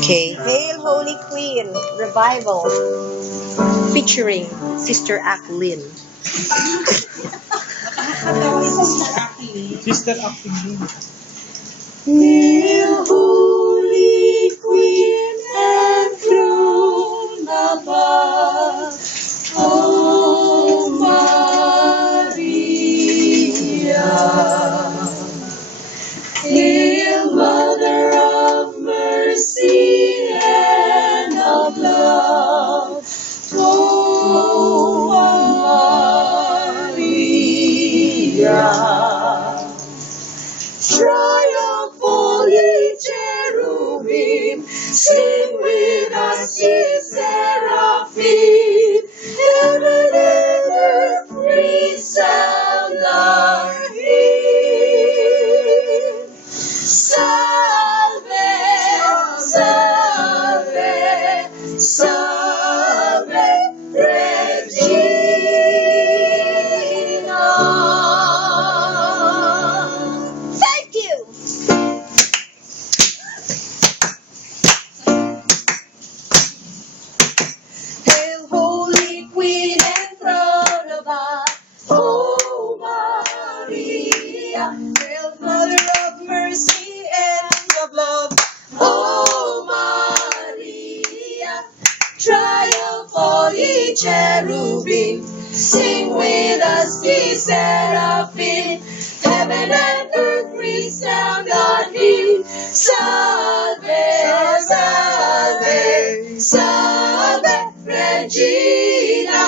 Okay. Hail Holy Queen, Revival, featuring Sister Aklin. Sister acting. Hail Holy Queen enthroned above, O Maria. Hail Mother of Mercy and of Love, O Maria. Triumphal ye cherubim, sing with us ye seraphim. Heaven and earth resound our hymn. Salve, salve, salve, Regina. Thank you. Hail, Holy Queen enthroned above, O Maria. Hail, Mother of Mercy and of Love, O Maria. Triumphal ye cherubim, sing with us ye seraphim. Heaven and earth resound our hymn. Salve, salve, salve, Regina.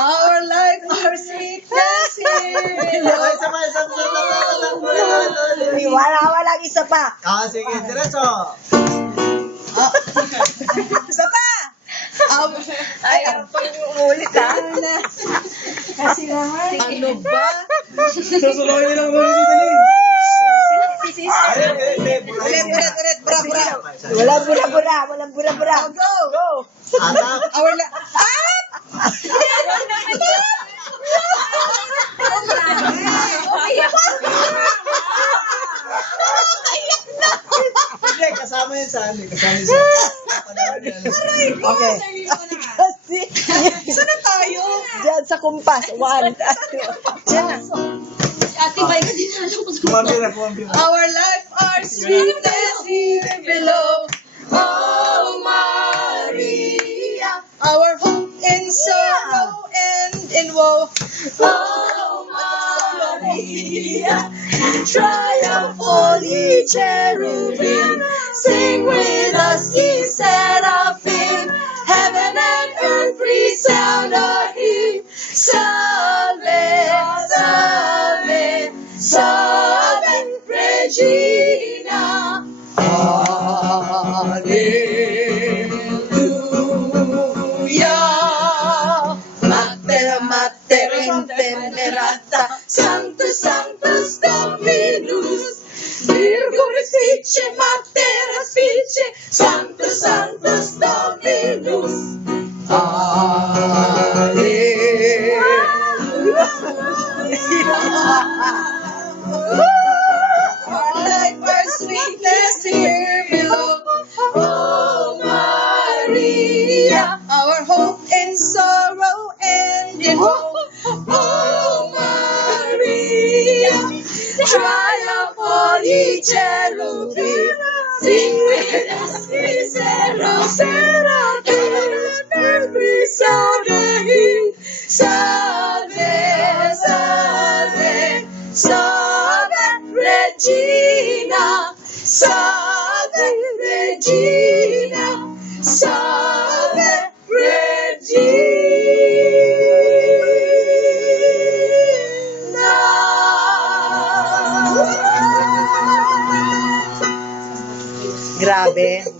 Our life, our sweetness here. Walang isa pa. Sige, diretso. Isa pa. Ay, ang pag-uulit ha. Kasi naman. Ano ba? Susunod nilang ulit dito. Si sister. Ulit, bra. Walang bura. Go. Our life. Hindi, kasama yun sa ano. Kasama yun sa Okay. Kasi, saan na tayo? Diyan sa kumpas. 1, 2. Diyan na. Kumambira. Our life, our sweetness here below. Oh, Maria. Our hope in sorrow and in woe. Oh, Maria. Triumphal ye cherubim, sing with us ye seraphim. Heaven and earth resound our hymn. Salve, salve, salve, Regina. Hallelujah. Mater intemerata, Sanctus, Sanctus Dominus, Virgo respice, Mater aspice, Sanctus, Sanctus Dominus. Our life, our sweetness here below. Oh, Maria, our hope in sorrow and in woe. Oh, Maria, triumphal ye cherubim, sing with us, ye seraphim. Earth resound our hymn. Salve, salve, salve, Regina. Salve, Regina. Salve, Regina.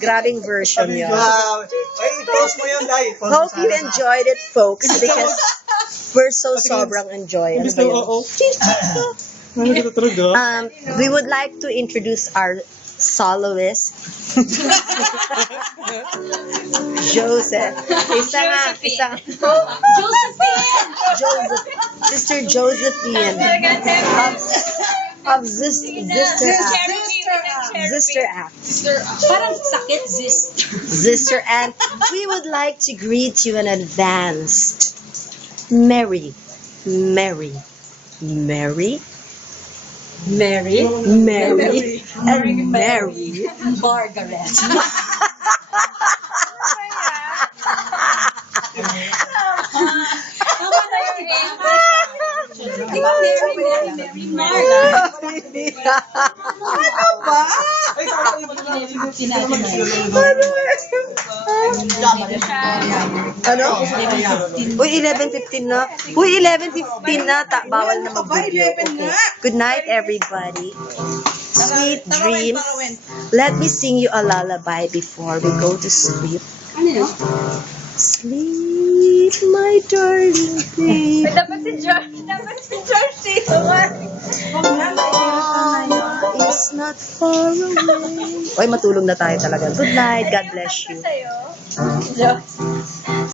Grabing version yun. Wow. Ay, i-post mo yun, Day. I-post mo Hope you sana. enjoyed it, folks, because we're so sobrang enjoy. Ano ba yun? Ano ka tutulog, do? We would like to introduce our soloist. Joseph. Isa nga. Joseph. Sister Josephine. Of Sister Act. Parang sakit, Sister Act. We would like to greet you in advance. Mary. Mary. Mary. Mary. Mary. And Mary. Margaret. Di ba Mary, Margaret? Ano ba? Ano? Uy, 11:15 na. Uy, 11:15 na. Bawal na mag-video. Okay. Good night, everybody. Sweet dreams. Let me sing you a lullaby before we go to sleep. Ano yun? Sleep, my darling baby. Dapat si George dito. It's not far away. Uy, matulog na tayo talaga. Good night. God bless you. Sa'yo.